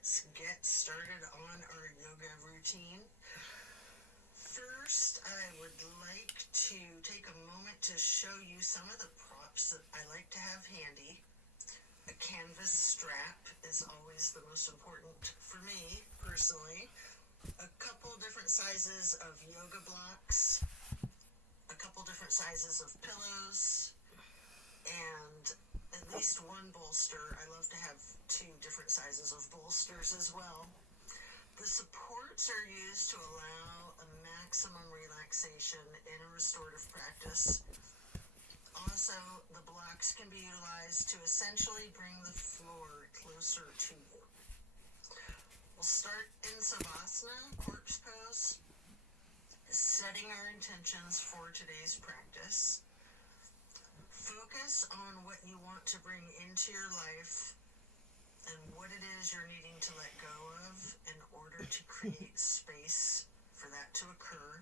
let's get started on our yoga routine. First, I would like to take a moment to show you some of the props that I like to have handy. A canvas strap is always the most important for me, personally. A couple different sizes of yoga blocks, a couple different sizes of pillows, and at least one bolster. I love to have 2 different sizes of bolsters as well. The supports are used to allow a maximum relaxation in a restorative practice. Also, the blocks can be utilized to essentially bring the floor closer to you. We'll start in Savasana, corpse pose, setting our intentions for today's practice. Focus on what you want to bring into your life and what it is you're needing to let go of in order to create space for that to occur.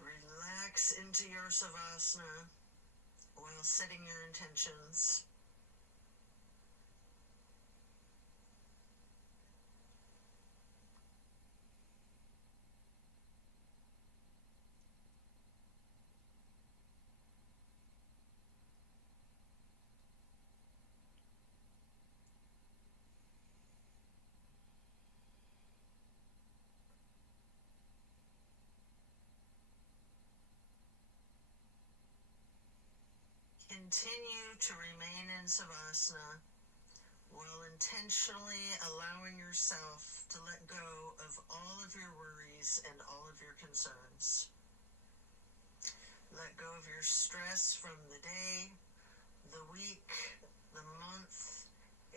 Relax into your Savasana while setting your intentions. Continue to remain in Savasana while intentionally allowing yourself to let go of all of your worries and all of your concerns. Let go of your stress from the day, the week, the month,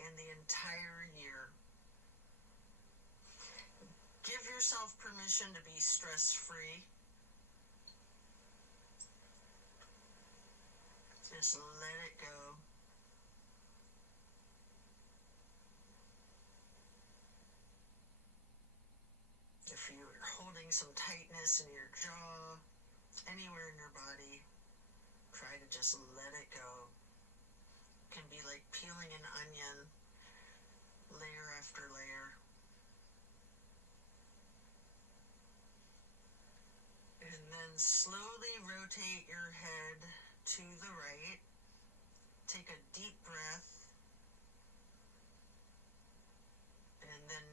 and the entire year. Give yourself permission to be stress-free. Just let it go. If you're holding some tightness in your jaw, anywhere in your body, try to just let it go. It can be like peeling an onion, layer after layer. And then slowly rotate your head to the right. Take a deep breath. And then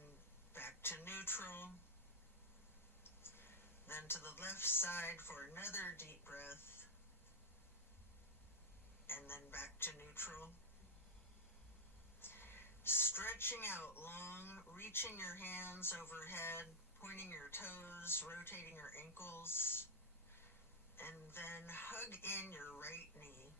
back to neutral. Then to the left side for another deep breath. And then back to neutral. Stretching out long, reaching your hands overhead, pointing your toes, rotating your ankles. And then hug in your right knee.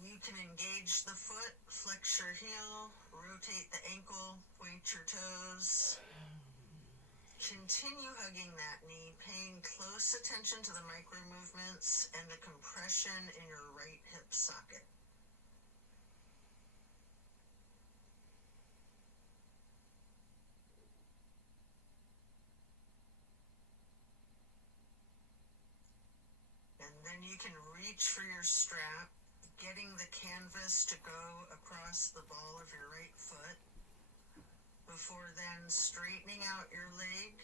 You can engage the foot, flex your heel, rotate the ankle, point your toes. Continue hugging that knee, paying close attention to the micro movements and the compression in your right hip socket. And then you can reach for your strap, getting the canvas to go across the ball of your right foot, before then straightening out your leg,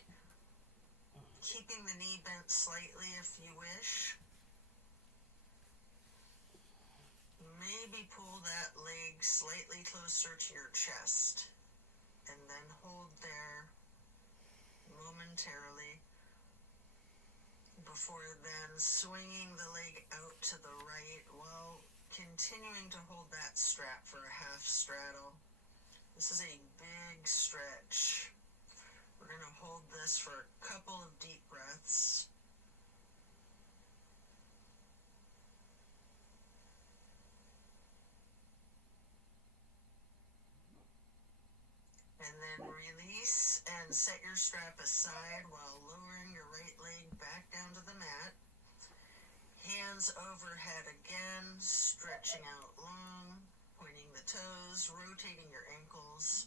keeping the knee bent slightly if you wish. Maybe pull that leg slightly closer to your chest, and then hold there momentarily, before then swinging the leg out to the right while continuing to hold that strap for a half straddle. This is a big stretch. We're going to hold this for a couple of deep breaths. And then release and set your strap aside while lowering your right leg back down to the mat. Hands overhead again, stretching out long, pointing the toes, rotating your ankles.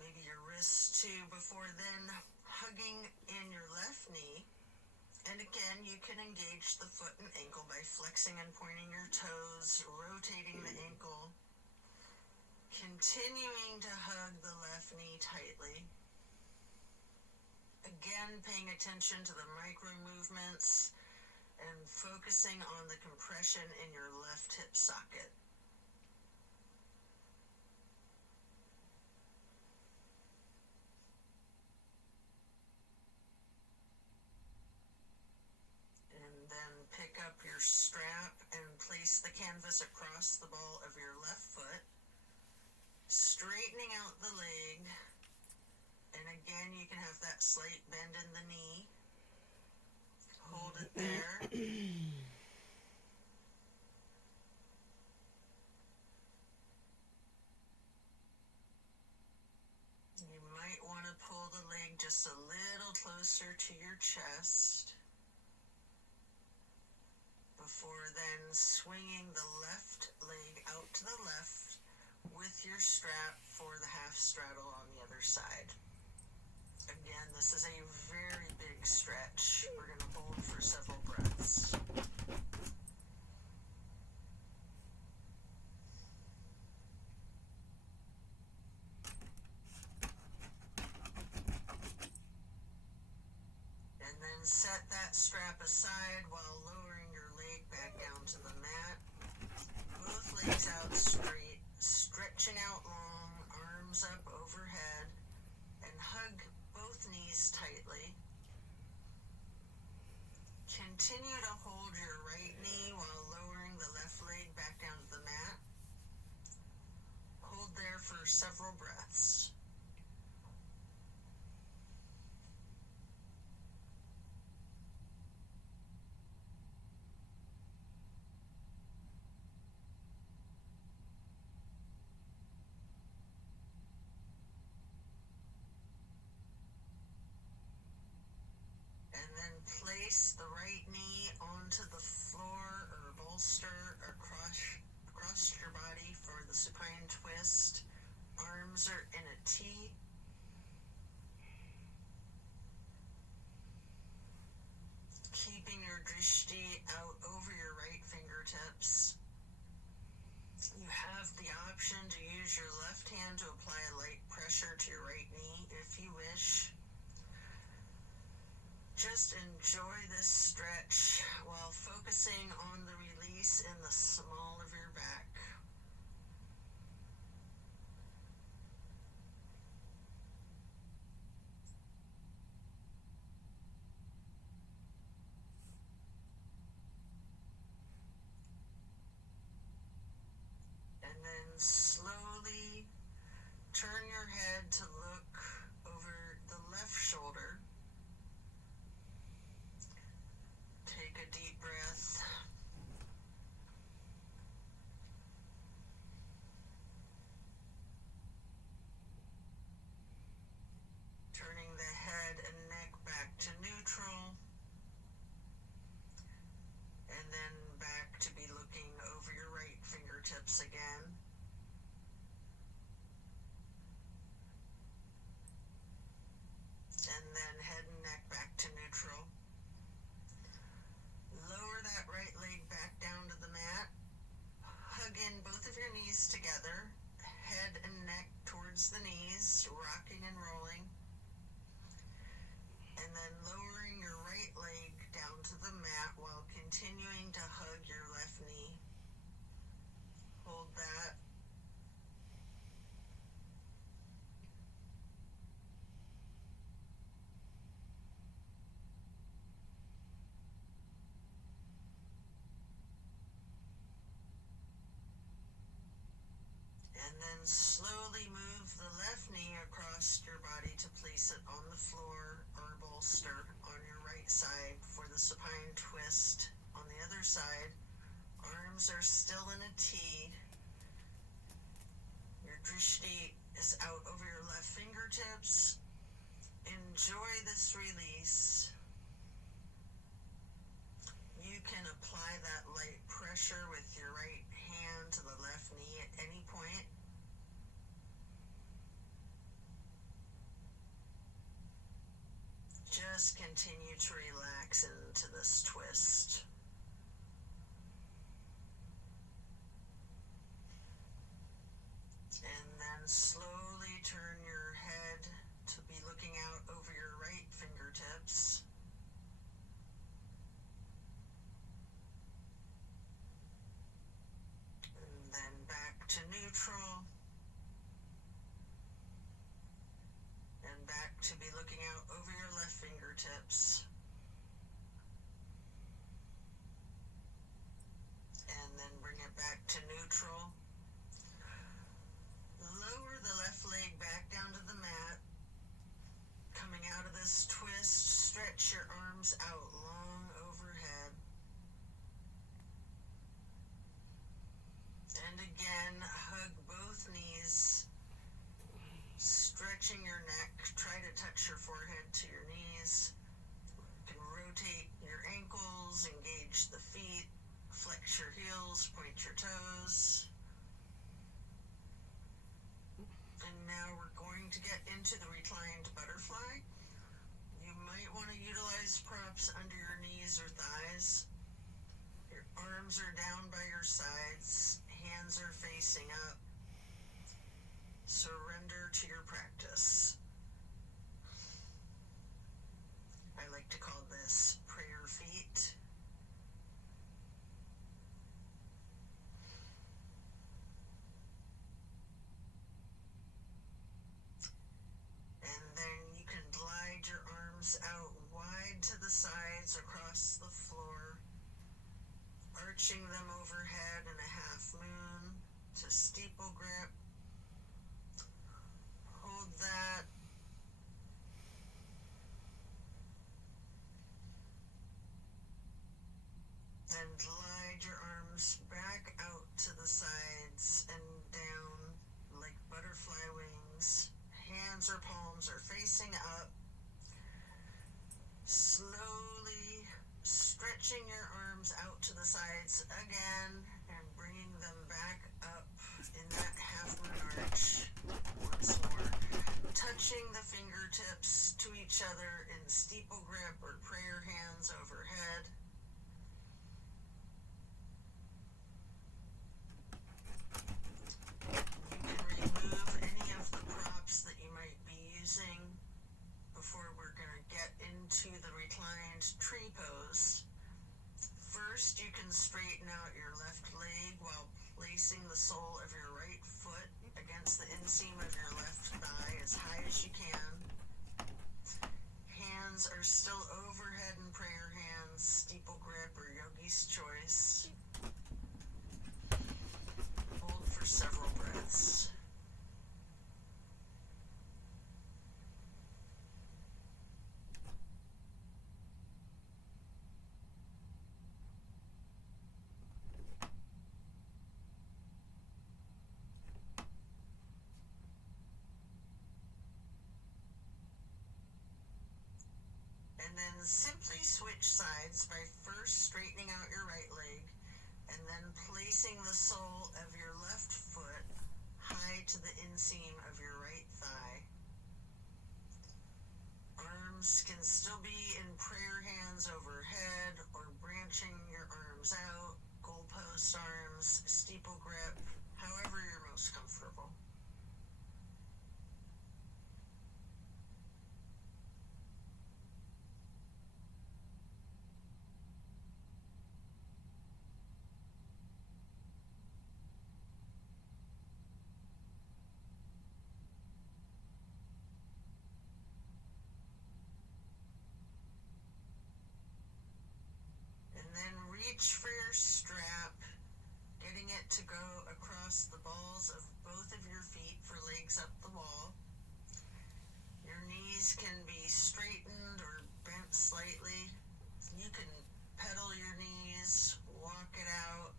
Maybe your wrists too, before then hugging in your left knee. And again, you can engage the foot and ankle by flexing and pointing your toes, rotating the ankle, continuing to hug the left knee tightly. Again, paying attention to the micro movements and focusing on the compression in your left hip socket. And then pick up your strap and place the canvas across the ball of your left foot, straightening out the leg. And again, you can have that slight bend in the knee. Hold it there. You might want to pull the leg just a little closer to your chest before then swinging the left leg out to the left with your strap for the half straddle on the other side. Again, this is a very big stretch. We're going to hold for several breaths. And then set that strap aside while lowering your leg back down to the mat. Both legs out straight, stretching out long, arms up overhead, and hug both knees tightly. Continue to hold your right knee while lowering the left leg back down to the mat. Hold there for several breaths. And then place the right knee onto the floor or bolster across your body for the supine twist. Arms are in a T. Keeping your drishti out over your right fingertips. You have the option to use your left hand to apply a light pressure to your right knee if you wish. Just enjoy this stretch while focusing on the release in the small of your back. And then slowly turn your head to look over the left shoulder. Take a deep breath. Turning the head and neck back to neutral. And then back to be looking over your right fingertips again. And then head and neck back to neutral. Lower that right leg back down to the mat. Hug in both of your knees together. Head and neck towards the knees, rocking and rolling. And then lowering your right leg down to the mat while continuing to hug your left knee. Hold that. And then slowly move the left knee across your body to place it on the floor or bolster on your right side for the supine twist. On the other side, arms are still in a T. Your drishti is out over your left fingertips. Enjoy this release. You can apply that light pressure with your right hand to the left knee at any point. Just continue to relax into this twist. slowly turn your head to be looking out over your right fingertips. And then back to neutral. And back to be looking out over your left fingertips. And then bring it back to neutral. Lower the left leg back down to the mat. Coming out of this twist, stretch your arms out long overhead. And again, hug both knees, stretching your neck. Try to touch your forehead to your knees. You can rotate your ankles, engage the feet, flex your heels, point your toes. And now we're going to get into the reclined butterfly. You might want to utilize props under your knees or thighs. Your arms are down by your sides, hands are facing up. Surrender to your practice. I like to call this prayer feet. And then you can glide your arms out wide to the sides across the floor, arching them overhead in a half moon to steeple grip. Hold that. Then glide your arms back out to the sides and down like butterfly wings. Hands or palms are facing up. Slowly stretching your arms out to the sides again and bringing them back up in that half moon arch once more. Touching the fingertips to each other in steeple grip or prayer hands overhead. You can remove any of the props that you might be using before we're going to get into the reclined tree pose. First, you can straighten out your left leg while placing the sole of your right foot against the inseam of your left thigh as high as you can. Hands are still overhead in prayer hands, steeple grip or yogi's choice. Hold for several breaths. And then simply switch sides by first straightening out your right leg and then placing the sole of your left foot high to the inseam of your right thigh. Arms can still be in prayer hands overhead or branching your arms out, goalpost arms, steeple grip, however you're most comfortable. Reach for your strap, getting it to go across the balls of both of your feet for legs up the wall. Your knees can be straightened or bent slightly. You can pedal your knees, walk it out.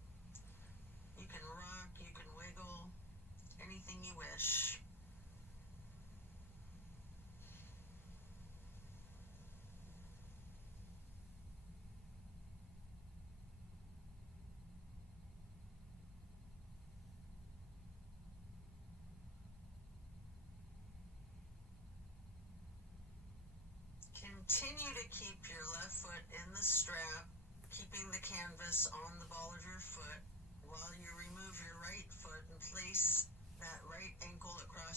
You can rock, you can wiggle, anything you wish. Continue to keep your left foot in the strap, keeping the canvas on the ball of your foot while you remove your right foot and place that right ankle across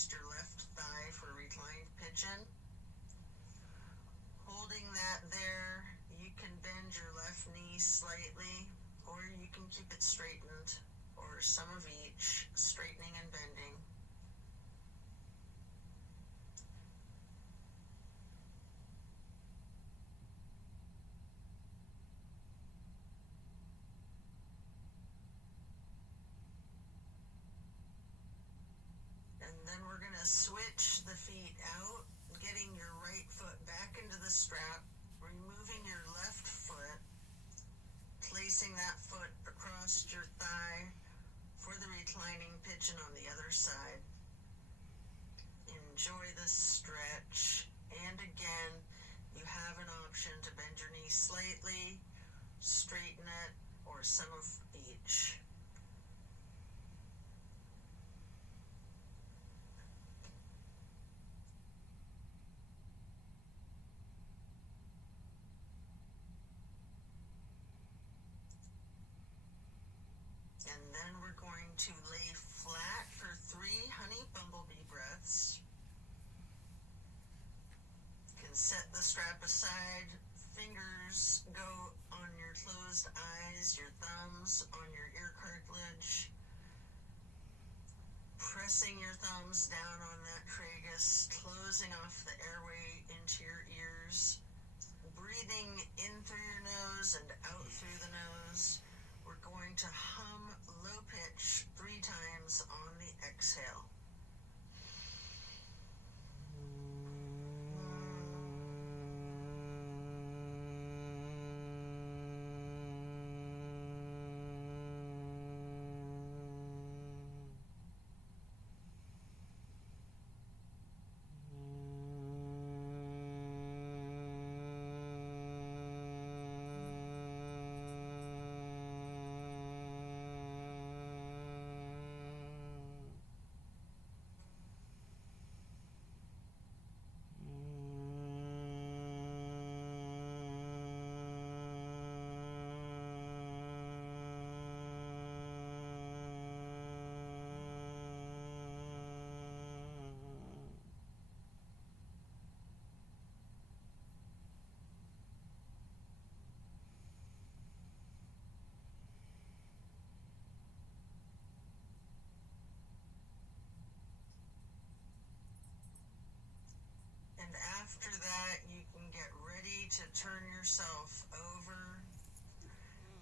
can keep it straightened, or some of each, straightening and bending. And then we're going to switch the feet out, getting your right foot back into the strap, removing your left foot, placing that foot across your thigh for the reclining pigeon on the other side. Enjoy the stretch. And again, you have an option to bend your knee slightly, straighten it, or some of each. And then we're going to lay flat for 3 honey bumblebee breaths. You can set the strap aside, fingers go on your closed eyes, your thumbs on your ear cartilage, pressing your thumbs down on that tragus, closing off the airway into your ears, breathing in through your nose and out through the nose. We're going to hum low pitch 3 times on the exhale. And after that, you can get ready to turn yourself over,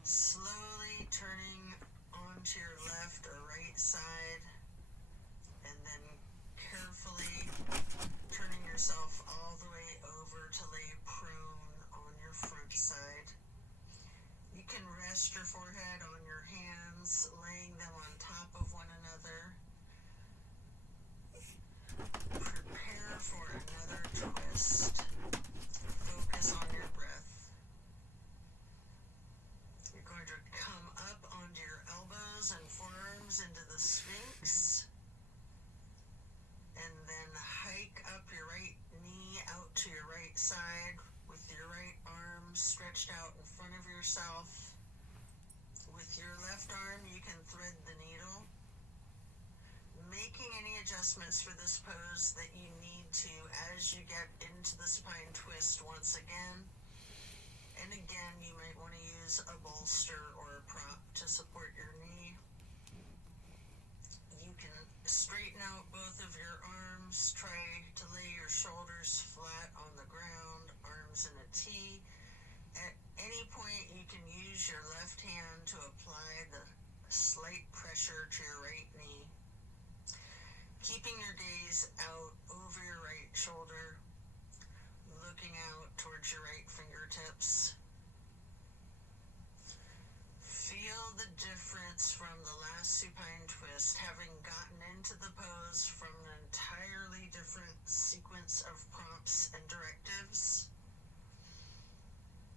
slowly turning onto your left or right side, and then carefully turning yourself all the way over to lay prone on your front side. You can rest your forehead on your hands, laying them on top of one another. Prepare for another twist. Focus on your breath. You're going to come up onto your elbows and forearms into the Sphinx. And then hike up your right knee out to your right side with your right arm stretched out in front of yourself. With your left arm, you can thread the needle, making any adjustments for this pose that you need to as you get into the spine twist once again. And again, you might want to use a bolster or a prop to support your knee. You can straighten out both of your arms, try to lay your shoulders flat on the ground, arms in a T. At any point, you can use your left hand to apply the slight pressure to your right knee, keeping your gaze out over your right shoulder, looking out towards your right fingertips. Feel the difference from the last supine twist, having gotten into the pose from an entirely different sequence of prompts and directives.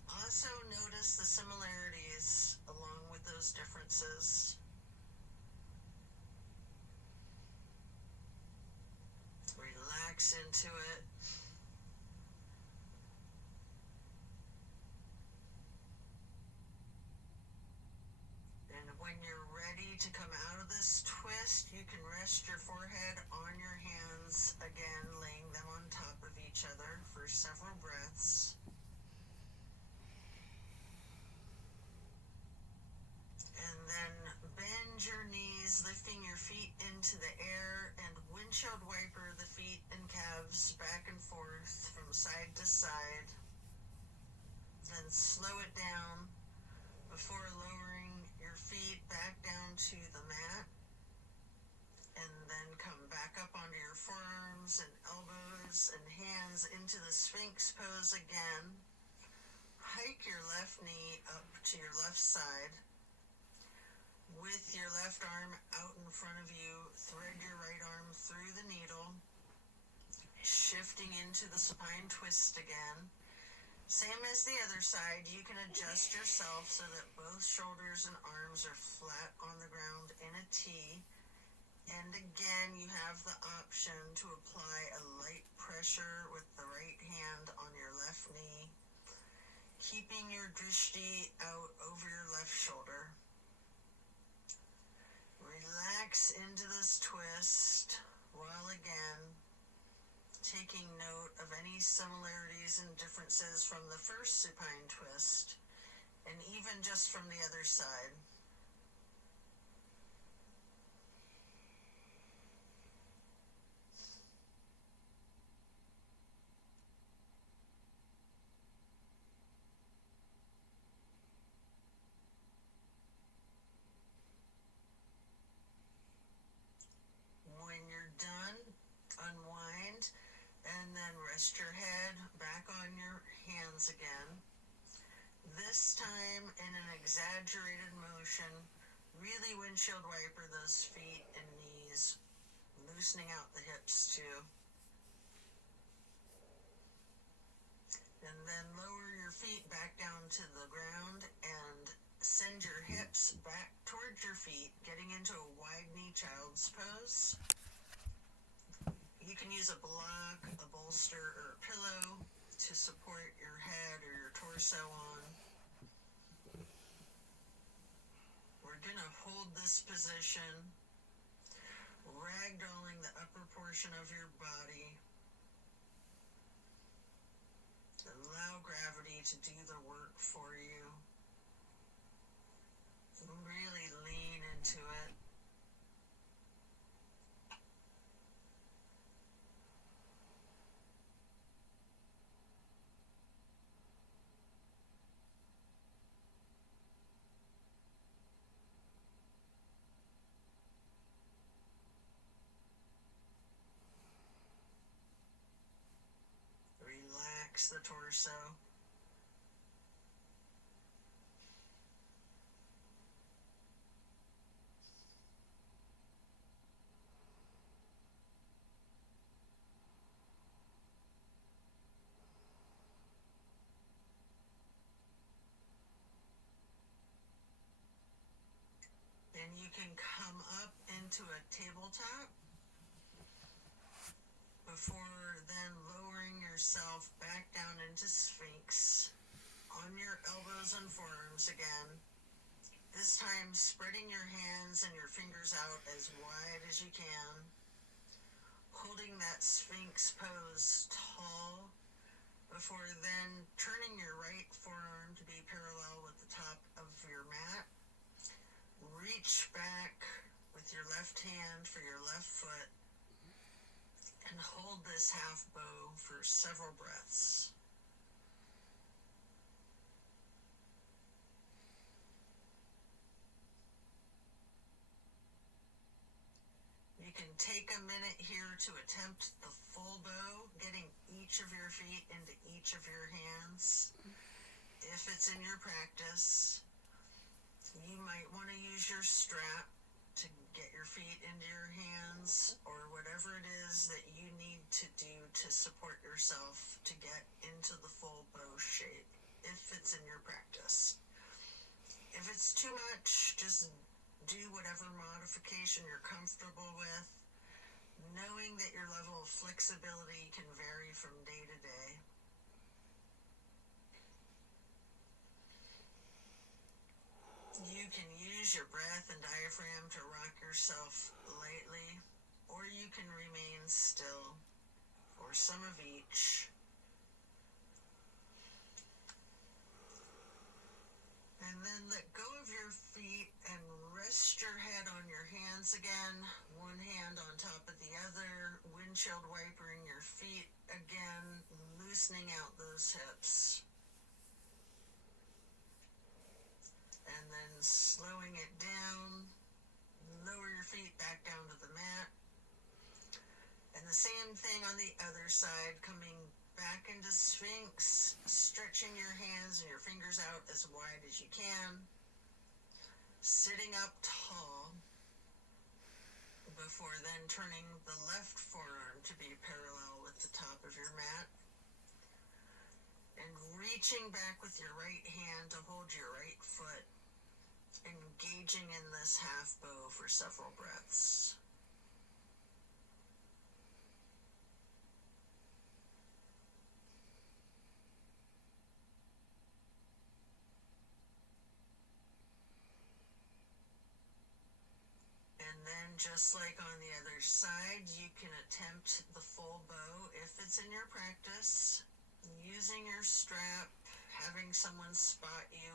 Also notice the similarities along with those differences. Relax into it. And when you're ready to come out of this twist, you can rest your forehead on your hands, again laying them on top of each other for several breaths. And into the air and windshield wiper the feet and calves back and forth from side to side. Then slow it down before lowering your feet back down to the mat. And then come back up onto your forearms and elbows and hands into the Sphinx pose again. Hike your left knee up to your left side. With your left arm out in front of you, thread your right arm through the needle, shifting into the supine twist again. Same as the other side, you can adjust yourself so that both shoulders and arms are flat on the ground in a T. And again, you have the option to apply a light pressure with the right hand on your left knee, keeping your drishti out over your left shoulder. Relax into this twist while again taking note of any similarities and differences from the first supine twist, and even just from the other side. When you're done, unwind and then rest your head back on your hands again. This time in an exaggerated motion, really windshield wiper those feet and knees, loosening out the hips too. And then lower your feet back down to the ground and send your hips back towards your feet, getting into a wide knee child's pose. You can use a block, a bolster, or a pillow to support your head or your torso on. We're going to hold this position, ragdolling the upper portion of your body. Allow gravity to do the work for you. Really lean into it. Relax the torso. And you can come up into a tabletop before then lowering yourself back down into Sphinx on your elbows and forearms again. This time spreading your hands and your fingers out as wide as you can, holding that Sphinx pose tall before then turning your right forearm to be parallel with the top of your mat. Reach back with your left hand for your left foot and hold this half bow for several breaths. You can take a minute here to attempt the full bow, getting each of your feet into each of your hands. If it's in your practice, you might want to use your strap to get your feet into your hands, or whatever it is that you need to do to support yourself to get into the full bow shape, if it's in your practice. If it's too much, just do whatever modification you're comfortable with, knowing that your level of flexibility can vary from day to day. You can use your breath and diaphragm to rock yourself lightly, or you can remain still, or some of each. And then let go of your feet and rest your head on your hands again, one hand windshield wipering your feet again, loosening out those hips. And then slowing it down, lower your feet back down to the mat. And the same thing on the other side, coming back into Sphinx, stretching your hands and your fingers out as wide as you can. Sitting up tall before then turning the left forearm to be parallel with the top of your mat. And reaching back with your right hand to hold your right foot, engaging in this half bow for several breaths. And then just like on the other side, you can attempt the full bow if it's in your practice, using your strap, having someone spot you,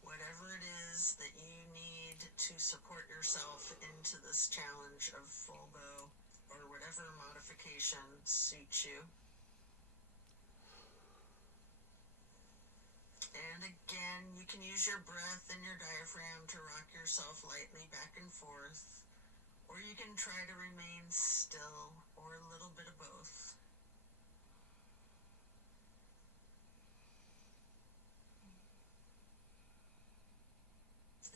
whatever it is that you need to support yourself into this challenge of full bow, or whatever modification suits you. And again, you can use your breath and your diaphragm to rock yourself lightly back and forth, or you can try to remain still, or a little bit of both.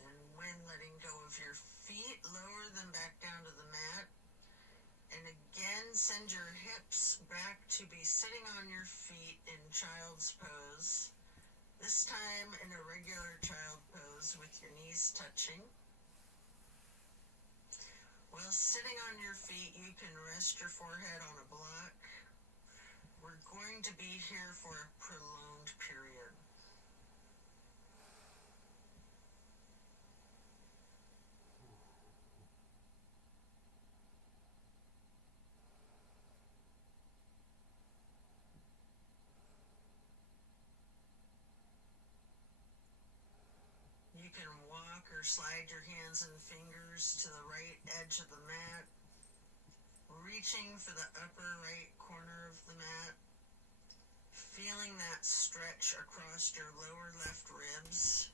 And when letting go of your feet, lower them back down to the mat. And again, send your hips back to be sitting on your feet in child's pose. This time in a regular child pose with your knees touching. While sitting on your feet, you can rest your forehead on a block. We're going to be here for a prolonged period. You can walk or slide your hands and fingers to the right edge of the mat, reaching for the upper right corner of the mat, feeling that stretch across your lower left ribs.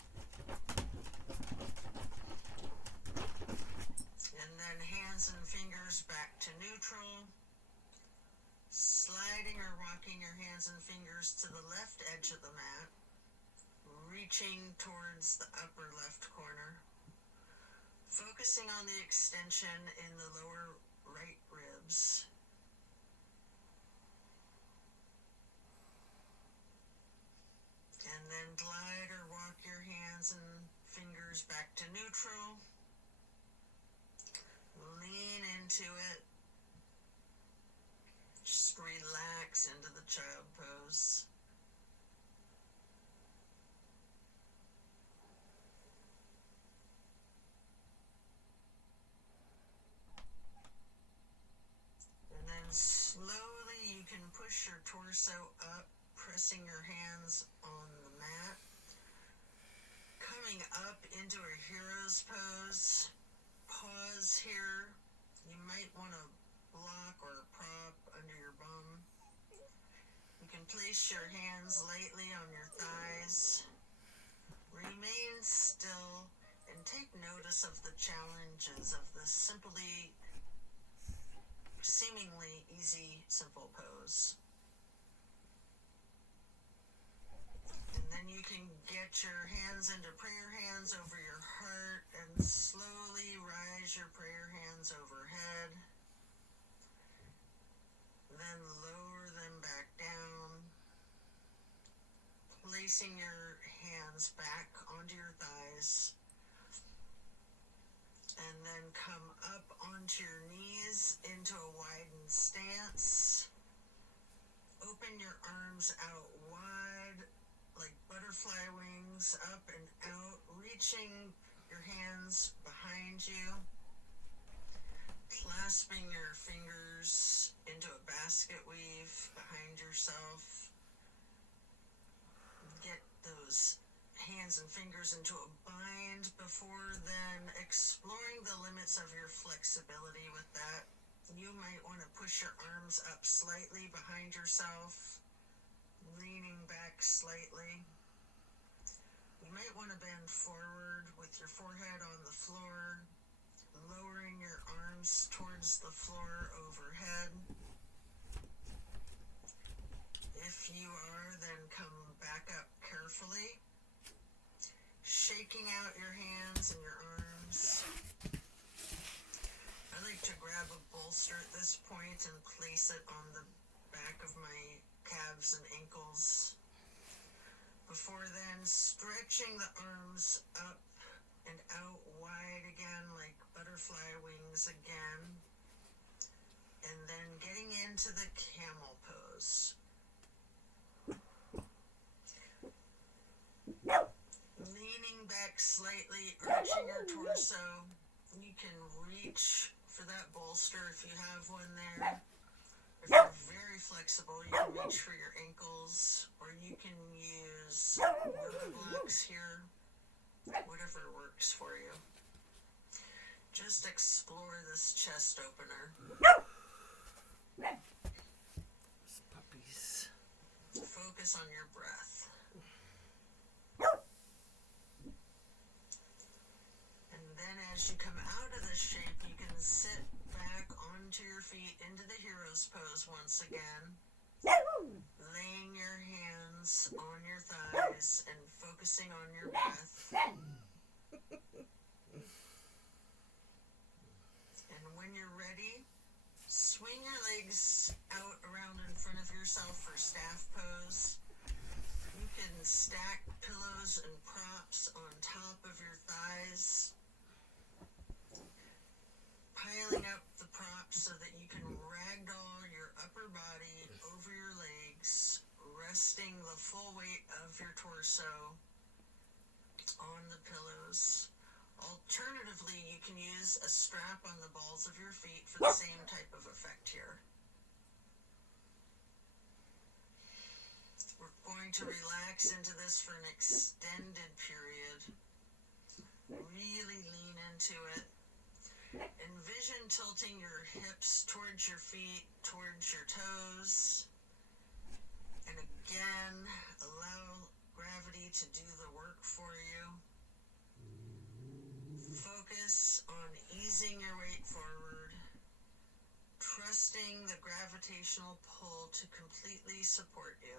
And then hands and fingers back to neutral, sliding or rocking your hands and fingers to the left edge of the mat, reaching towards the upper left corner, focusing on the extension in the lower right ribs. And then glide or walk your hands and fingers back to neutral. Lean into it. Just relax into the child pose. And then slowly you can push your torso up, pressing your hands on the mat. Coming up into a hero's pose. Pause here. You might want to block or prop under your bum. You can place your hands lightly on your thighs. Remain still and take notice of the challenges of this seemingly easy, simple pose. And then you can get your hands into prayer hands over your heart and slowly rise your prayer hands overhead. Then lower them back down, placing your hands back onto your thighs. And then come up onto your knees into a widened stance. Open your arms out wide like butterfly wings, up and out, reaching your hands behind you, clasping your fingers into a basket weave behind yourself. Get those hands and fingers into a bind before then exploring the limits of your flexibility with that. You might want to push your arms up slightly behind yourself, leaning back slightly. You might want to bend forward with your forehead on the floor, lowering your arms towards the floor overhead. If you are, then come back up carefully, shaking out your hands and your arms. I like to grab a bolster at this point and place it on the back of my calves and ankles. Before then, stretching the arms up and out wide again like butterfly wings again. And then getting into the camel pose. Leaning back slightly, arching your torso. You can reach for that bolster if you have one there. If you're very flexible, you can reach for your ankles, or you can use yoga blocks here, whatever works for you. Just explore this chest opener. Puppies. Focus on your breath. And then as you come out of this shape, you can sit back onto your feet into the hero's pose once again. Laying your hands on your thighs and focusing on your breath. And when you're ready, swing your legs out around in front of yourself for staff pose. You can stack pillows and props on top of your thighs, piling up the props so that you can ragdoll your upper body over your legs, resting the full weight of your torso on the pillows. Alternatively, you can use a strap on the balls of your feet for the same type of effect here. We're going to relax into this for an extended period. Really lean into it. Envision tilting your hips towards your feet, towards your toes. And again, allow gravity to do the work for you. Focus on easing your weight forward, trusting the gravitational pull to completely support you.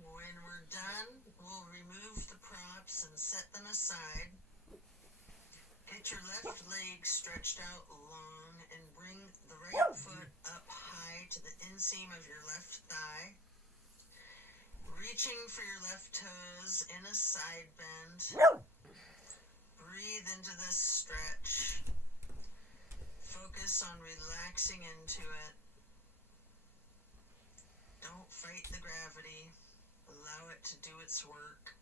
When we're done, we'll remove the props and set them aside. Get your left leg stretched out long and bring the right foot up high to the inseam of your left thigh. Reaching for your left toes in a side bend. Breathe into this stretch. Focus on relaxing into it. Don't fight the gravity. Allow it to do its work.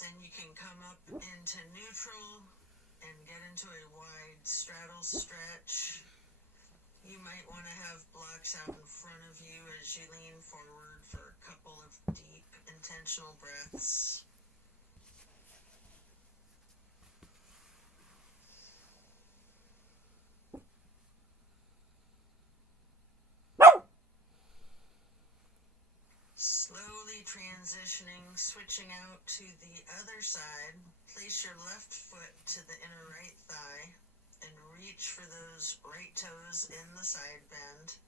Then you can come up into neutral and get into a wide straddle stretch. You might want to have blocks out in front of you as you lean forward for a couple of deep, intentional breaths. Slowly transitioning, switching out to the other side. Place your left foot to the inner right thigh and reach for those right toes in the side bend.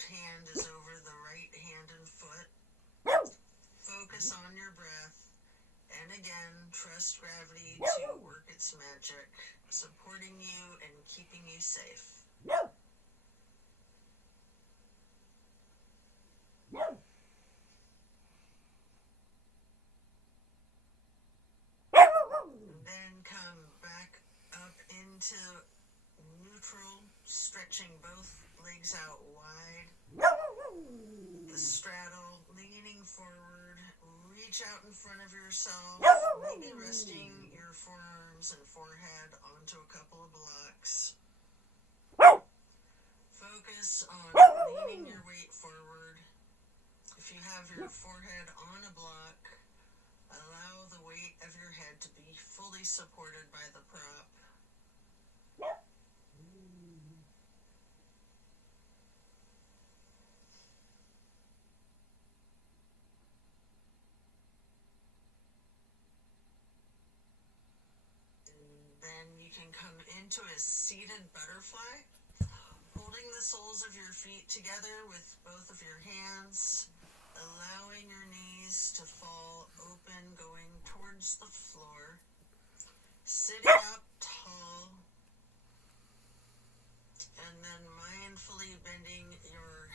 left hand is over the right hand and foot. Focus on your breath. And again, trust gravity to work its magic, supporting you and keeping you safe. Then come back up into neutral, stretching both legs out wide. The straddle, leaning forward, reach out in front of yourself, maybe resting your forearms and forehead onto a couple of blocks. Focus on leaning your weight forward. If you have your forehead on a block, allow the weight of your head to be fully supported by the prop. Then you can come into a seated butterfly, holding the soles of your feet together with both of your hands, allowing your knees to fall open, going towards the floor, sitting up tall, and then mindfully bending your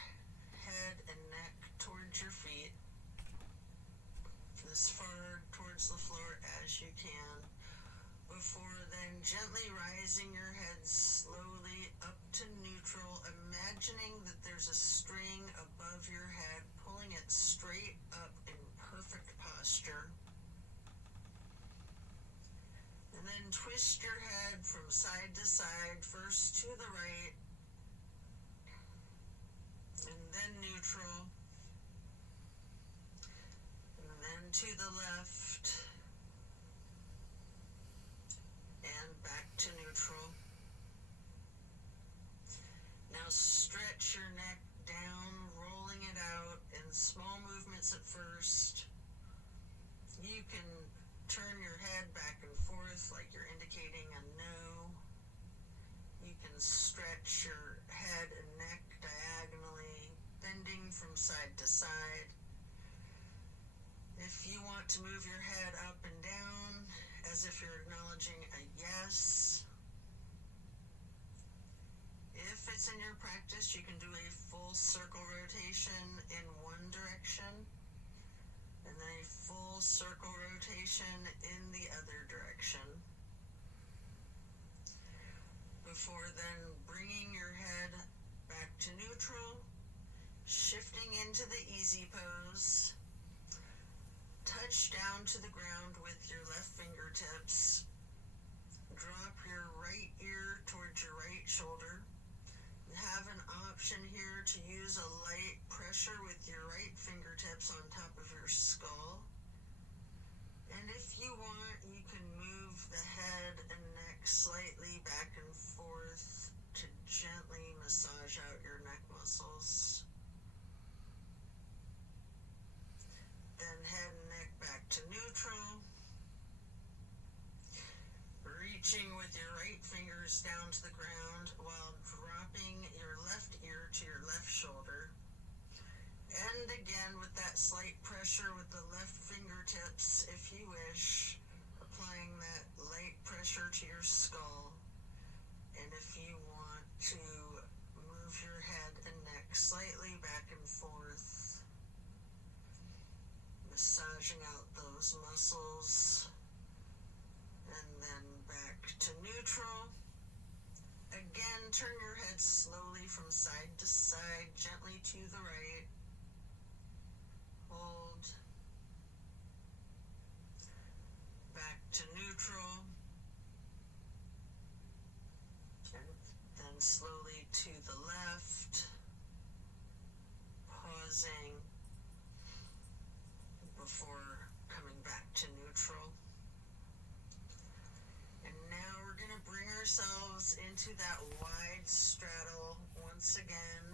head and neck towards your feet, as far towards the floor as you can, before then gently rising your head slowly up to neutral, imagining that there's a string above your head, pulling it straight up in perfect posture. And then twist your head from side to side, first to the right, and then neutral, and then to the left, and back to neutral. Now stretch your neck down, rolling it out in small movements at first. You can turn your head back and forth like you're indicating a no. You can stretch your head and neck diagonally, bending from side to side. If you want to move your head up and down, as if you're acknowledging a yes. If it's in your practice, you can do a full circle rotation in one direction, and then a full circle rotation in the other direction. Before then bringing your head back to neutral, shifting into the easy pose. Touch down to the ground with your left fingertips. Drop your right ear towards your right shoulder. You have an option here to use a light pressure with your right fingertips on top of your skull. And if you want, you can move the head and neck slightly back and forth to gently massage out your neck muscles. Then head and neck back to neutral. Reaching with your right fingers down to the ground while dropping your left ear to your left shoulder. And again with that slight pressure with the left fingertips, if you wish, applying that light pressure to your skull. And if you want to move your head and neck slightly back and forth, massaging out those muscles, and then back to neutral. Again, turn your head slowly from side to side, gently to the right. Hold. Back to neutral. And then slowly to the left. Pausing before coming back to neutral. And now we're going to bring ourselves into that wide straddle once again,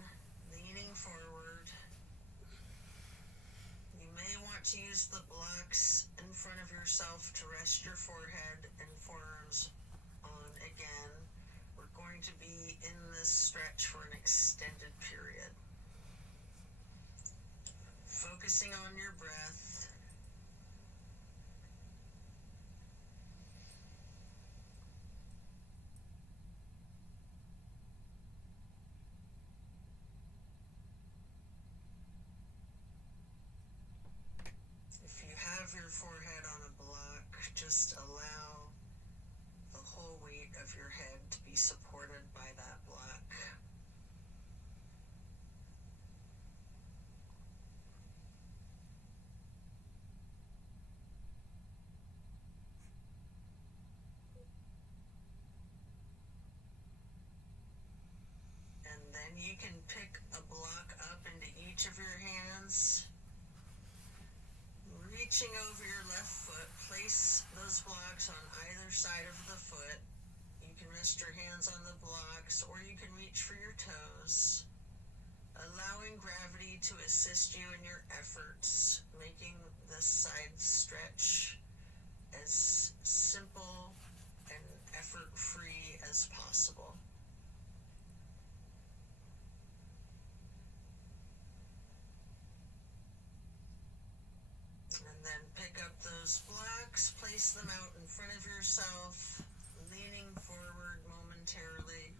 leaning forward. You may want to use the blocks in front of yourself to rest your forehead and forearms on again. We're going to be in this stretch for an extended period. forehead on a block, just allow the whole weight of your head to be supported by that block. And then you can pick a block up into each of your hands. Reaching over your left foot, place those blocks on either side of the foot. You can rest your hands on the blocks, or you can reach for your toes, allowing gravity to assist you in your efforts, making this side stretch as simple and effort-free as possible. And then pick up those blocks, place them out in front of yourself, leaning forward momentarily,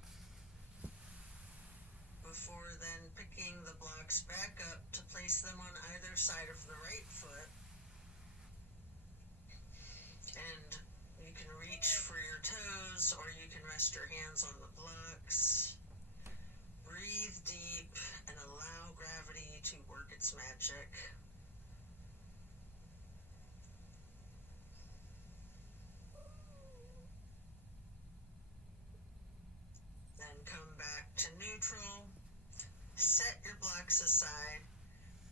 before then picking the blocks back up to place them on either side of the right foot. And you can reach for your toes, or you can rest your hands on the blocks. Breathe deep and allow gravity to work its magic. Then come back to neutral, set your blocks aside,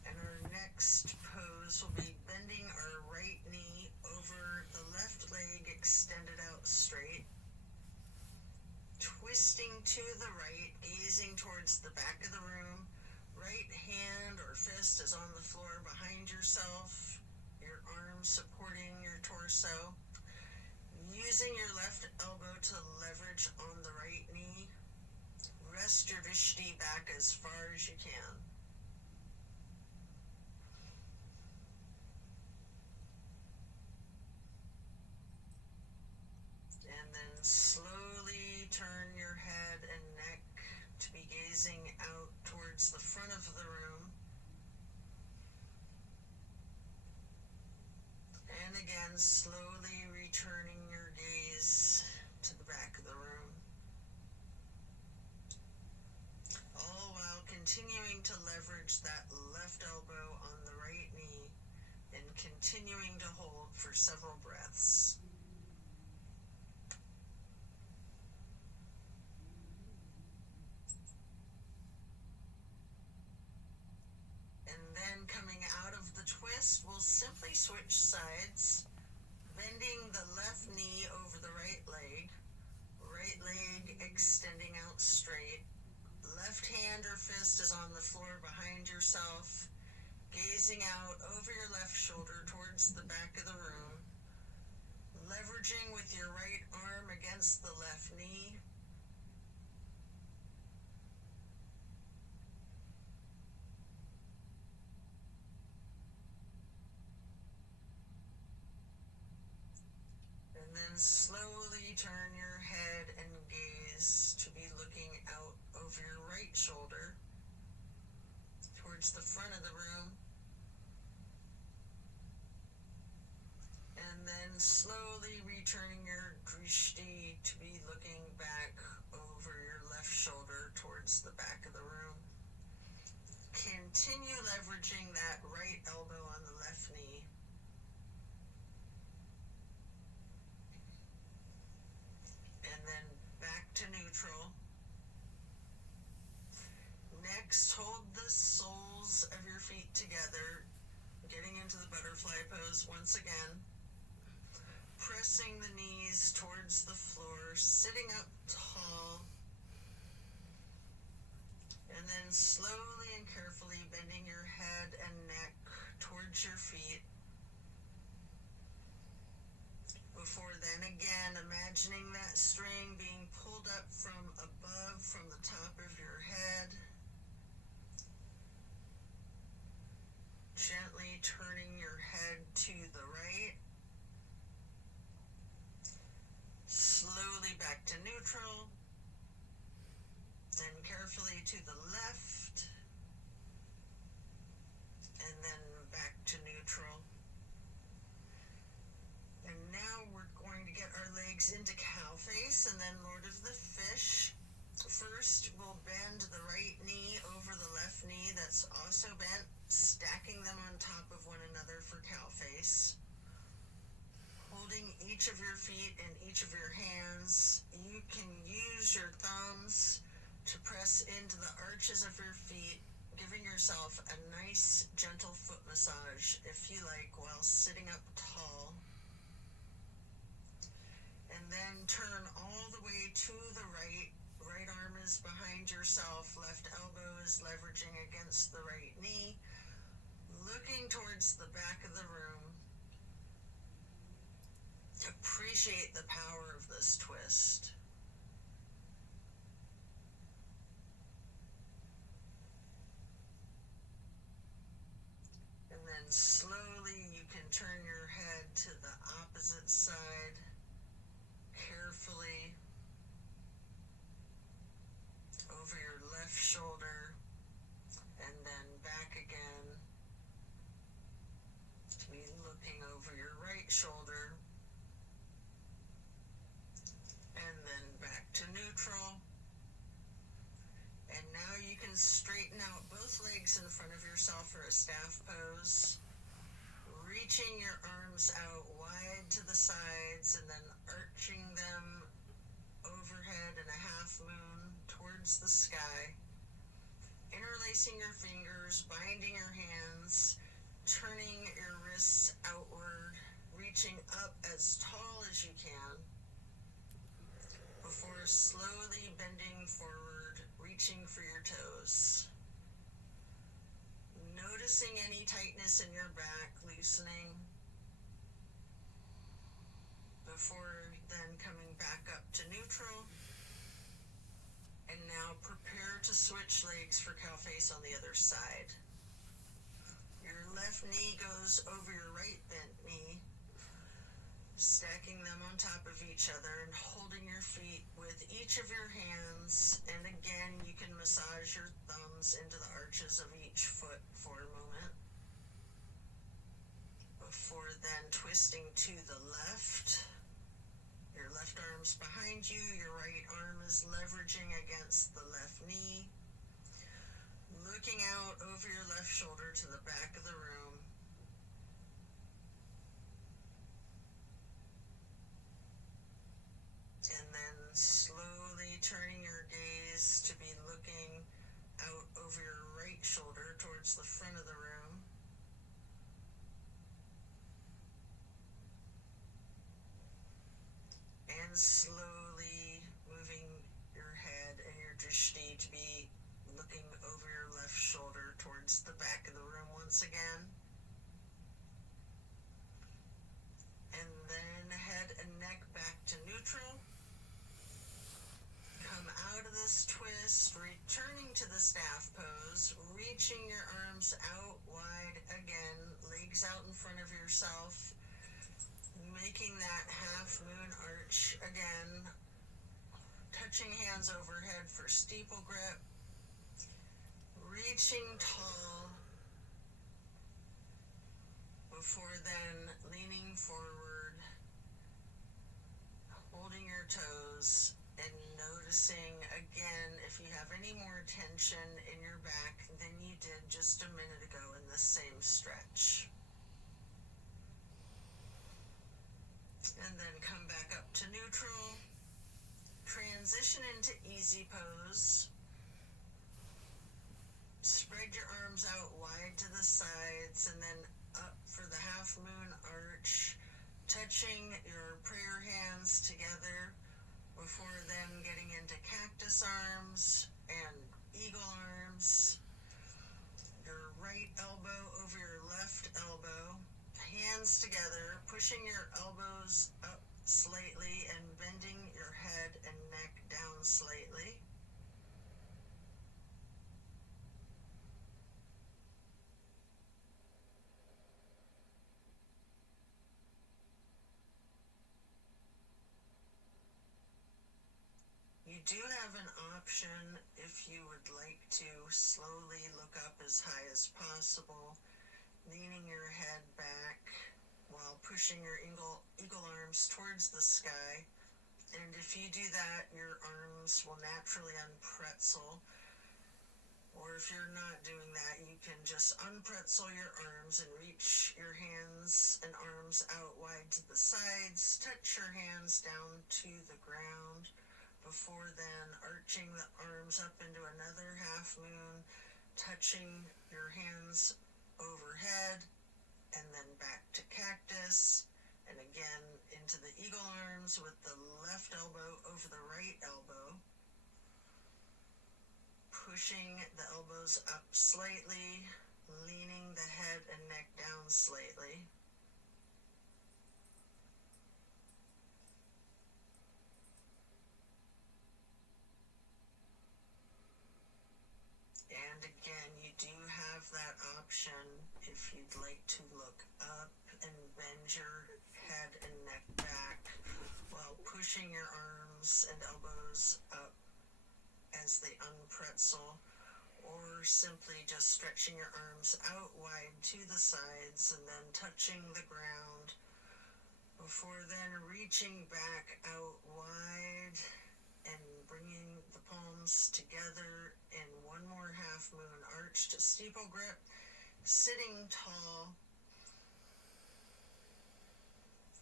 and our next pose will be bending our right knee over the left leg extended out straight, twisting to the right, gazing towards the back of the room. Right hand or fist is on the floor behind yourself, your arm supporting your torso. Using your left elbow to leverage on the right knee, rest your Vishti back as far as you can. And then slowly turn your head and neck to be gazing out towards the front of the room. And again, slowly returning your gaze to the back of the room. All while continuing to leverage that left elbow on the right knee and continuing to hold for several breaths. And then coming out of the twist, we'll simply switch sides, bending the left knee over the right leg extending out straight. Left hand or fist is on the floor behind yourself, gazing out over your left shoulder towards the back of the room, leveraging with your right arm against the left knee. And then slowly turn your head and gaze to be looking out over your right shoulder towards the front of the room. And then slowly returning your drishti to be looking back over your left shoulder towards the back of the room. Continue leveraging that right elbow on the left knee. And then back to neutral. Next, hold the soles of your feet together, getting into the butterfly pose once again. Pressing the knees towards the floor, sitting up tall. And then slowly and carefully bending your head and neck towards your feet. Before then, again, imagining that string being pulled up from above, from the top of your head. Gently turning your head to the right. Slowly back to neutral. Then carefully to the left. And then back to neutral. then Lord of the Fish. First, we'll bend the right knee over the left knee that's also bent, stacking them on top of one another for cow face. Holding each of your feet in each of your hands, you can use your thumbs to press into the arches of your feet, giving yourself a nice, gentle foot massage, if you like, while sitting up tall. And then turn all the way to the right. Right arm is behind yourself, left elbow is leveraging against the right knee, looking towards the back of the room. Appreciate the power of this twist. And then slowly you can turn your head to the opposite side, carefully, over your left shoulder, and then back again to be looking over your right shoulder, and then back to neutral. And now you can straighten out both legs in front of yourself for a staff pose, reaching your arms out wide to the sides and then arching them overhead in a half moon towards the sky, interlacing your fingers, binding your hands, turning your wrists outward, reaching up as tall as you can, before slowly bending forward, reaching for your toes. Noticing any tightness in your back, loosening, before then coming back up to neutral. And now prepare to switch legs for cow face on the other side. Your left knee goes over your right bent knee, stacking them on top of each other and holding your feet with each of your hands. And again, you can massage your thumbs into the arches of each foot for a moment, before then twisting to the left. Your left arm's behind you, your right arm is leveraging against the left knee, looking out over your left shoulder to the back of the room. And then slowly turning your gaze to be looking out over your right shoulder towards the front of the room. And slowly moving your head and your drishti to be looking over your left shoulder towards the back of the room once again. And then head and neck back to neutral. Come out of this twist, returning to the staff pose, reaching your arms out wide again, legs out in front of yourself, making that half moon arch again, touching hands overhead for steeple grip, reaching tall, before then leaning forward, holding your toes, and noticing again if you have any more tension in your back than you did just a minute ago in the same stretch. And then come back up to neutral, transition into easy pose, spread your arms out wide to the sides and then up for the half moon arch, touching your prayer hands together, before then getting into cactus arms and eagle arms. Your right elbow over your left elbow, hands together, pushing your elbows up slightly and bending your head and neck down slightly. You do have an option if you would like to slowly look up as high as possible, leaning your head back while pushing your eagle arms towards the sky, And if you do that, your arms will naturally unpretzel. Or if you're not doing that, you can just unpretzel your arms and reach your hands and arms out wide to the sides. Touch your hands down to the ground before then arching the arms up into another half moon, touching your hands overhead, and then back to cactus, and again into the eagle arms with the left elbow over the right elbow, pushing the elbows up slightly, leaning the head and neck down slightly. And again, you do have that option if you'd like to look up and bend your head and neck back while pushing your arms and elbows up as they unpretzel, or simply just stretching your arms out wide to the sides and then touching the ground before then reaching back out wide and bringing the palms together in one more half moon arch to steeple grip, sitting tall.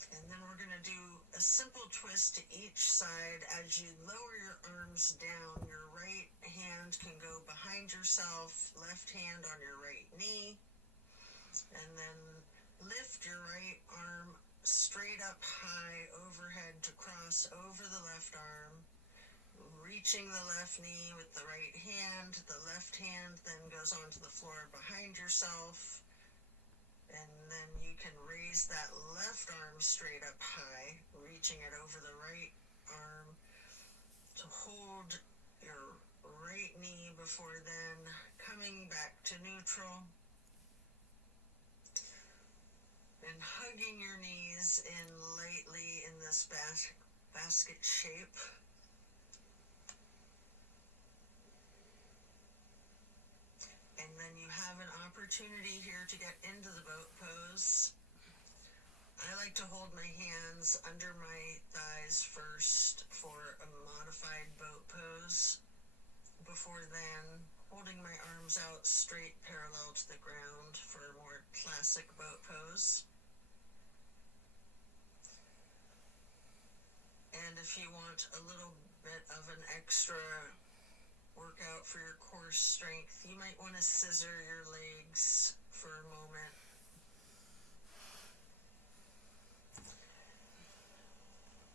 And then we're going to do a simple twist to each side. As you lower your arms down, your right hand can go behind yourself, left hand on your right knee, and then lift your right arm straight up high overhead to cross over the left arm, reaching the left knee with the right hand. The left hand then goes onto the floor behind yourself, and then you can raise that left arm straight up high, reaching it over the right arm to hold your right knee before then coming back to neutral and hugging your knees in lightly in this basket shape. And then you have an opportunity here to get into the boat pose. I like to hold my hands under my thighs first for a modified boat pose, before then holding my arms out straight parallel to the ground for a more classic boat pose. And if you want a little bit of an extra workout for your core strength, you might want to scissor your legs for a moment.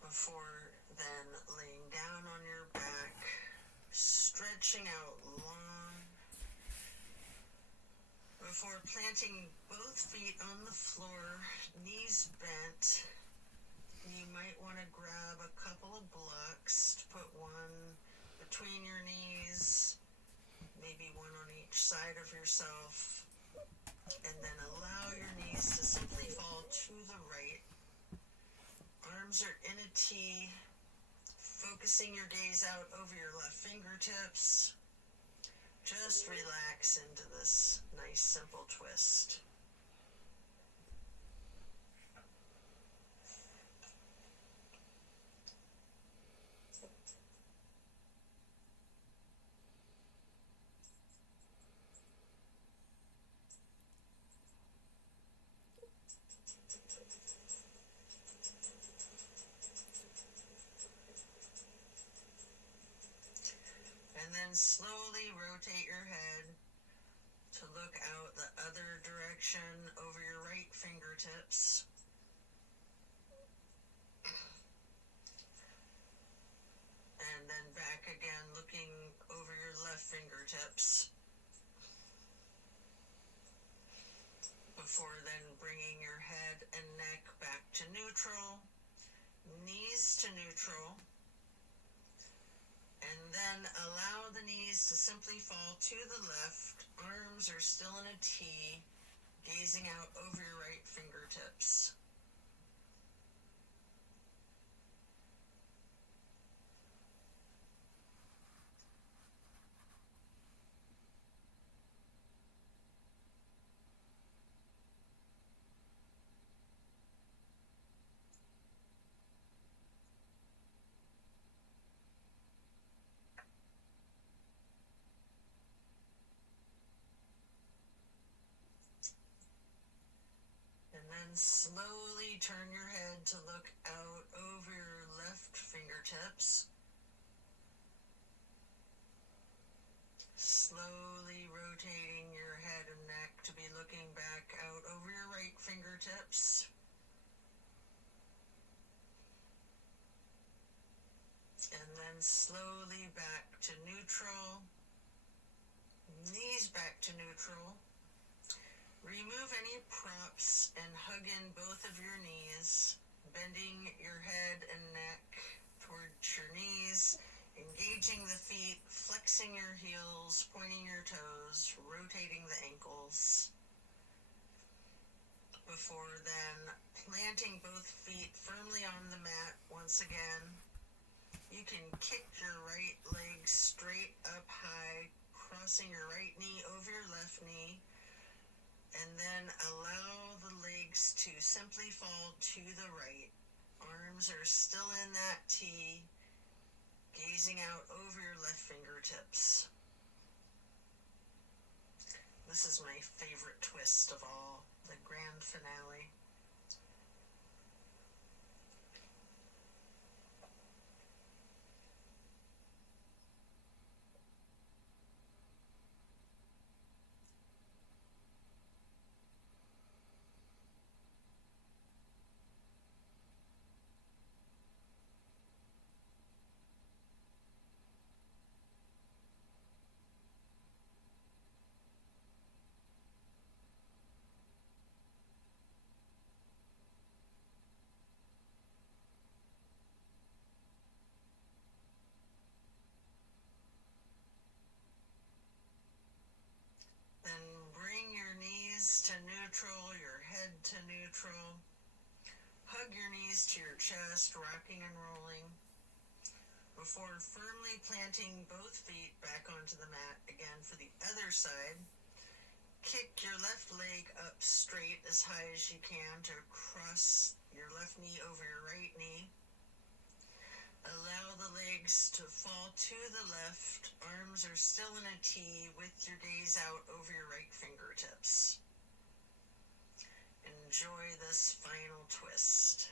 Before then laying down on your back, stretching out long. Before planting both feet on the floor, knees bent, you might want to grab a couple of blocks to put one between your knees, maybe one on each side of yourself, and then allow your knees to simply fall to the right. Arms are in a T, focusing your gaze out over your left fingertips. Just relax into this nice simple twist. And then slowly rotate your head to look out the other direction over your right fingertips. And then back again, looking over your left fingertips. Before then bringing your head and neck back to neutral, knees to neutral. And then allow the knees to simply fall to the left. Arms are still in a T, gazing out over your right fingertips. then slowly turn your head to look out over your left fingertips. Slowly rotating your head and neck to be looking back out over your right fingertips. And then slowly back to neutral. Knees back to neutral. Remove any props and hug in both of your knees, bending your head and neck towards your knees, engaging the feet, flexing your heels, pointing your toes, rotating the ankles. Before then, planting both feet firmly on the mat once again. You can kick your right leg straight up high, crossing your right knee over your left knee, and then allow the legs to simply fall to the right. Arms are still in that T, gazing out over your left fingertips. This is my favorite twist of all, the grand finale. Then bring your knees to neutral, your head to neutral. Hug your knees to your chest, rocking and rolling. Before firmly planting both feet back onto the mat again for the other side, kick your left leg up straight as high as you can to cross your left knee over your right knee. Allow the legs to fall to the left. Arms are still in a T with your gaze out over your right fingertips. Enjoy this final twist.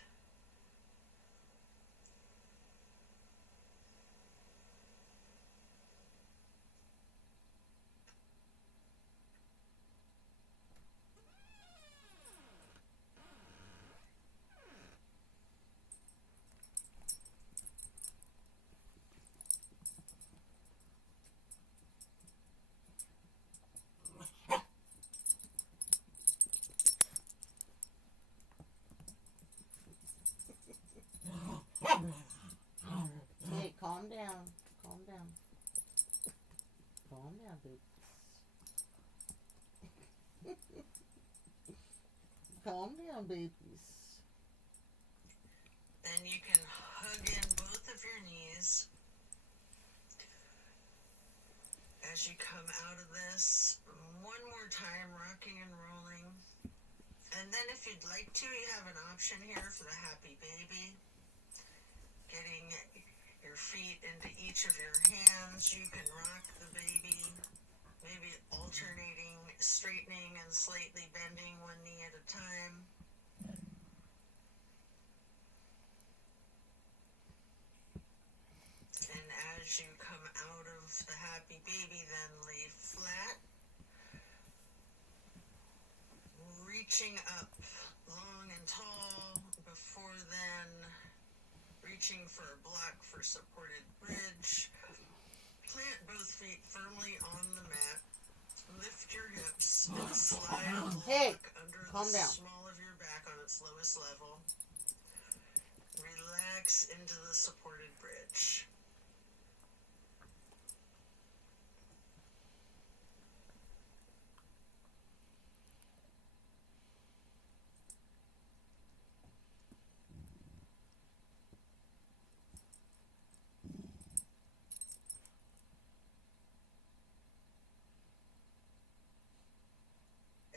Hey, calm down. Calm down. Calm down, baby. Calm down, babies. Then you can hug in both of your knees as you come out of this. One more time, rocking and rolling. And then if you'd like to, you have an option here for the happy baby. Getting your feet into each of your hands. You can rock the baby, maybe alternating, straightening and slightly bending one knee at a time. And as you come out of the happy baby, then lay flat, reaching up long and tall. Before then, reaching for a block for supported bridge. Plant both feet firmly on the mat. Lift your hips and slide a block under the small of your back on its lowest level. Relax into the supported bridge.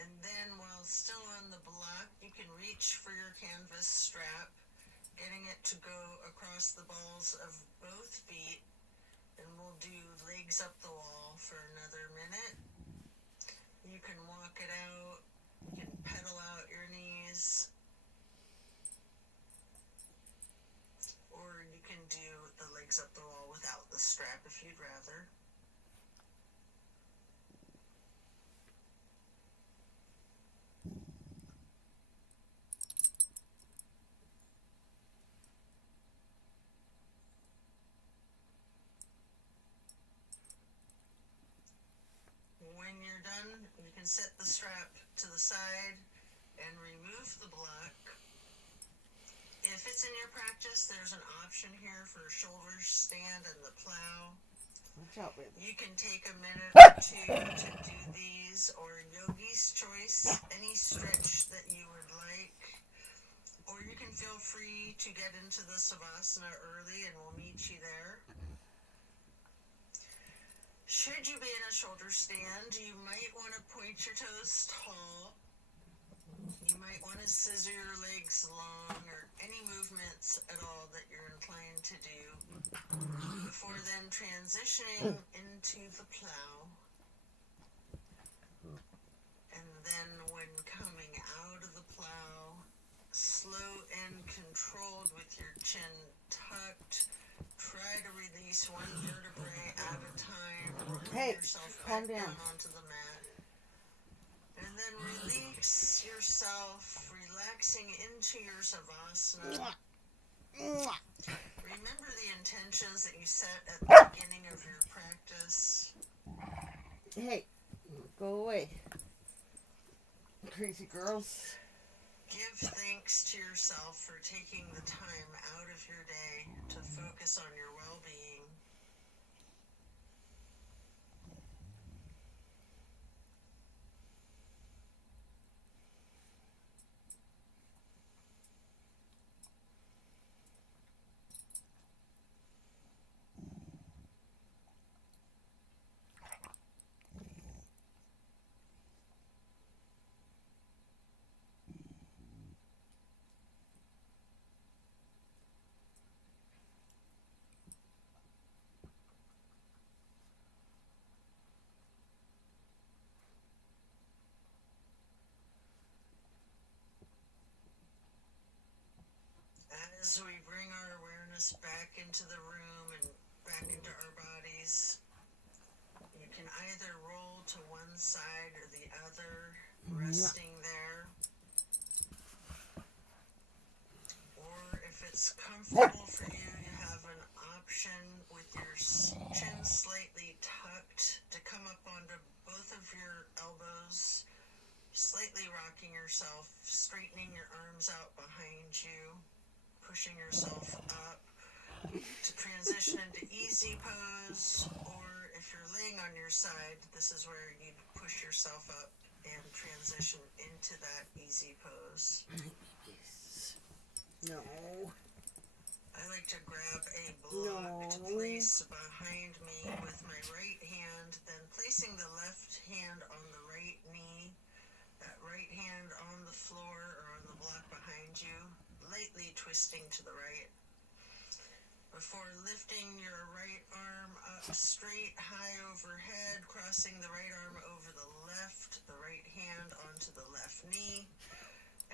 And then while still on the block, you can reach for your canvas strap, getting it to go across the balls of both feet, and we'll do legs up the wall for another minute. You can walk it out, you can pedal out your knees, do the legs up the wall without the strap if you'd rather. When you're done, you can set the strap to the side and remove the block. If it's in your practice, there's an option here for shoulder stand and the plow. Watch out, baby. You can take a minute or two to do these, or yogi's choice, any stretch that you would like. Or you can feel free to get into the Savasana early and we'll meet you there. Should you be in a shoulder stand, you might want to point your toes tall. You might want to scissor your legs long, or any movements at all that you're inclined to do, before then transitioning into the plow. And then when coming out of the plow, slow and controlled with your chin tucked, try to release one vertebrae at a time. Hey, yourself calm back down. onto the mat. And then release yourself, relaxing into your Savasana. Remember the intentions that you set at the beginning of your practice. Hey, go away. Crazy girls. Give thanks to yourself for taking the time out of your day to focus on your well-being. As we bring our awareness back into the room and back into our bodies, you can either roll to one side or the other, resting there. Or if it's comfortable for you, you have an option with your chin slightly tucked to come up onto both of your elbows, slightly rocking yourself, straightening your arms out behind you, pushing yourself up to transition into easy pose, or if you're laying on your side, this is where you'd push yourself up and transition into that easy pose. No. I like to grab a block to place behind me with my right hand, then placing the left hand on the right knee, that right hand on the floor or on the block behind you, lightly twisting to the right, before lifting your right arm up straight high overhead, crossing the right arm over the right hand onto the left knee,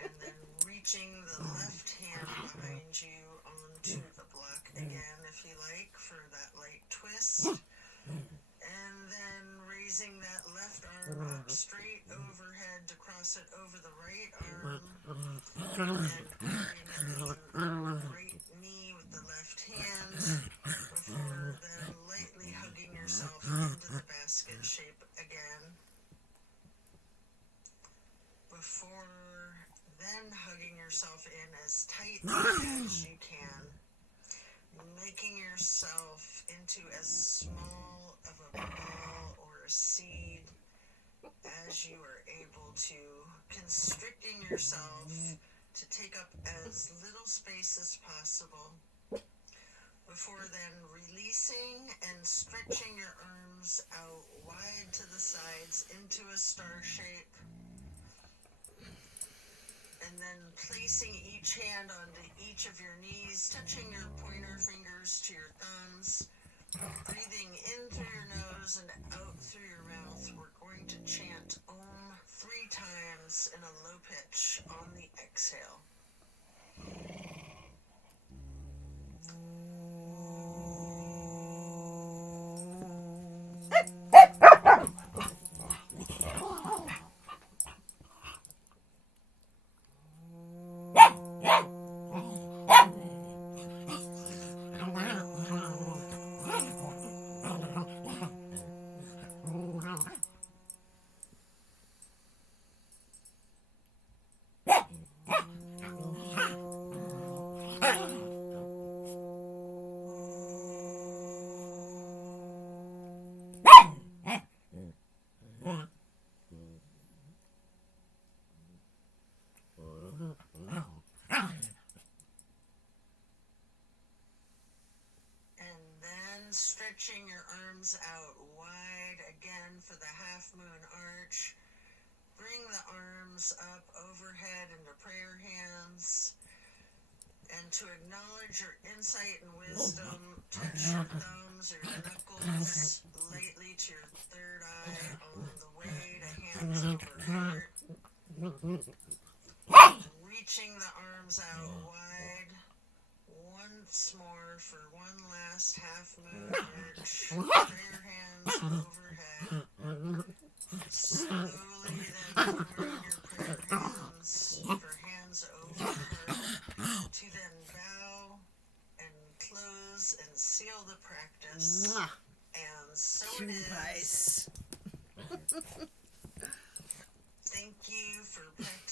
and then reaching the left hand behind you onto the block again, if you like, for that light twist. And then raising that left arm up straight overhead to cross it over the right arm, and carrying the right knee with the left hand, before then lightly hugging yourself into the basket shape again. Before then hugging yourself in as tightly as you can, making yourself into as small of a ball or a seed as you are able to, constricting yourself to take up as little space as possible, before then releasing and stretching your arms out wide to the sides into a star shape, and then placing each hand onto each of your knees, touching your pointer fingers to your thumbs, breathing in through your nose and out through your mouth. We're going to chant Om 3 times in a low pitch on the exhale. stretching your arms out wide again for the half moon arch. Bring the arms up overhead into prayer hands. And to acknowledge your insight and wisdom, touch your thumbs or your knuckles lightly to your third eye on the way to hands over heart. Reaching the arms out wide once more for one last half moon arch. Prayer hands overhead. Slowly then lowering your prayer hands for hands over heart. To then bow and close and seal the practice. Mwah. And so Too it is. nice. Thank you for practicing.